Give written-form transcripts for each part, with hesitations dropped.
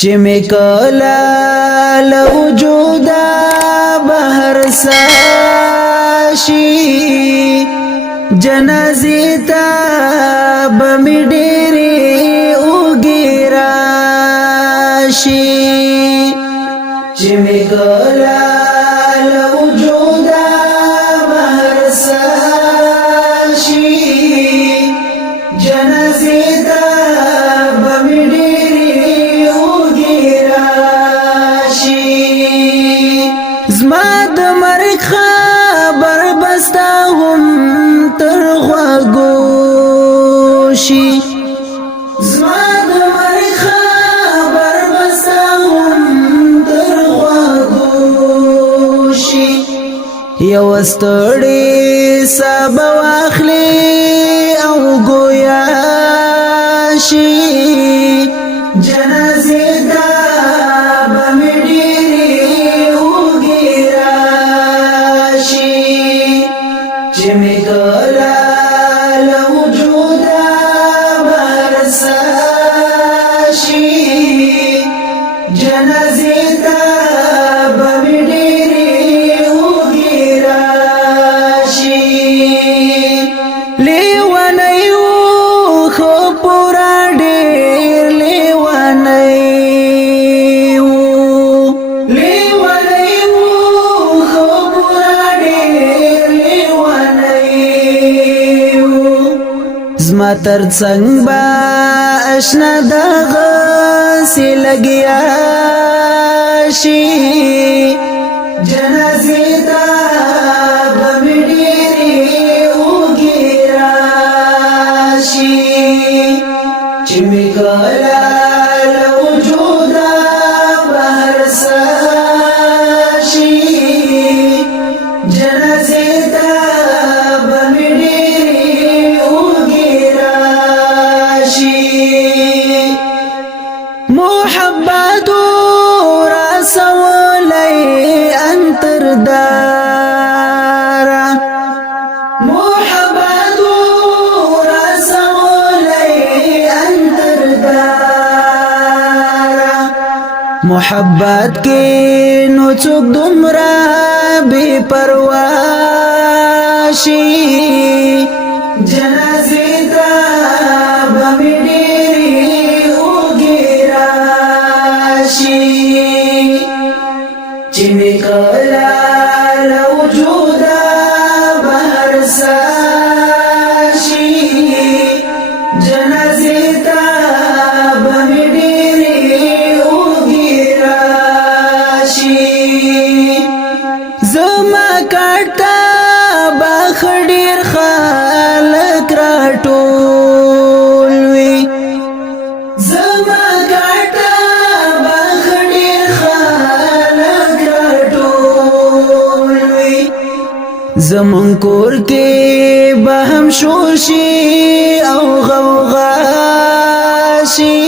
چې میکلا له وجودا بهر ساشي جنازې ته به مې ډېرې اوږې راشي چې میکلا له وجودا بهر ساشي جنازې ته به مې ډېرې اوږې راشي زما د مرګ خبر بستا هم تر غوږو شي زما د مرګ خبر بستا هم تر غوږو شي یو ستړی سبا واخلي او ګویا شي جنازې ته به مې ډېرې اوږې راشي چې میکلا له وجوده بهر ساشي جنازې ته به مې ډېرې اوږې راشي لیونی وو خو پورا ډېر لیونی وو لیونی وو خو پورا ډېر لیونی وو زما تر څنګ به اشنا دغسې لګیا شي جنازې ته به مې ډېرې اوږې راشي چې میکلا له وجوده بهر ساشي جنازې ته به مې ډېرې اوږې راشي محبت رسولی انتردارا محبت رسولی انتردارا محبت کې نو څوک دومره بے پروا شي جنازې ته به مې ډېرې اوږې راشي چې میکلا له وجوده بهر ساشي جنازې ته به مې ډېرې اوږې راشي زما کټ ته به ښه ډېر خلک راټول وي زما کټ ته به ښه ډېر خلک راټول وي زمون کور کې به هم شور شي او غوغا شي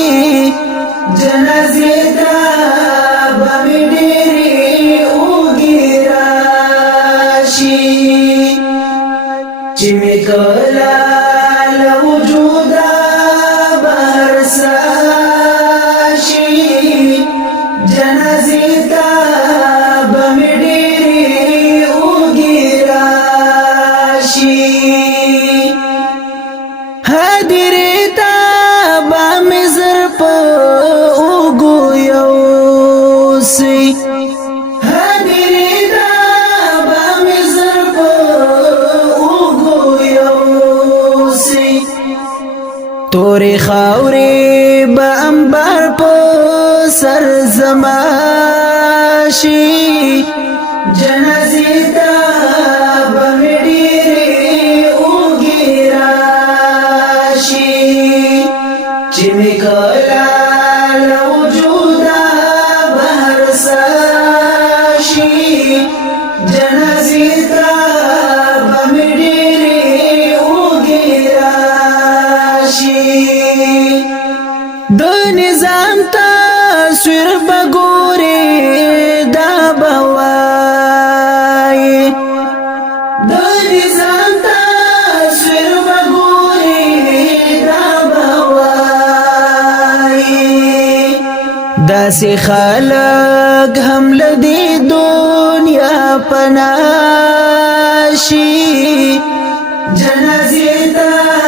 جنازې ته به مې ډېرې اوږې راشي چې میکلا له وجوده بهر ساشي جنازې ته به مې ډېرې اوږې راشي هدیرې ته به مې زر په اوږو یوسي هدیرې ته به مې زر په اوږو یوسي تورې خاورې به انبار په سر زما شي جنازې ته به مې ډېرې اوږې راشي چې میکلا له وجوده بهر ساشي جنازې ته به مې ډېرې اوږې راشي د نظام تصویر به ګورې دا به داسې خلق هم لدی دنیا پناشي جنازې ته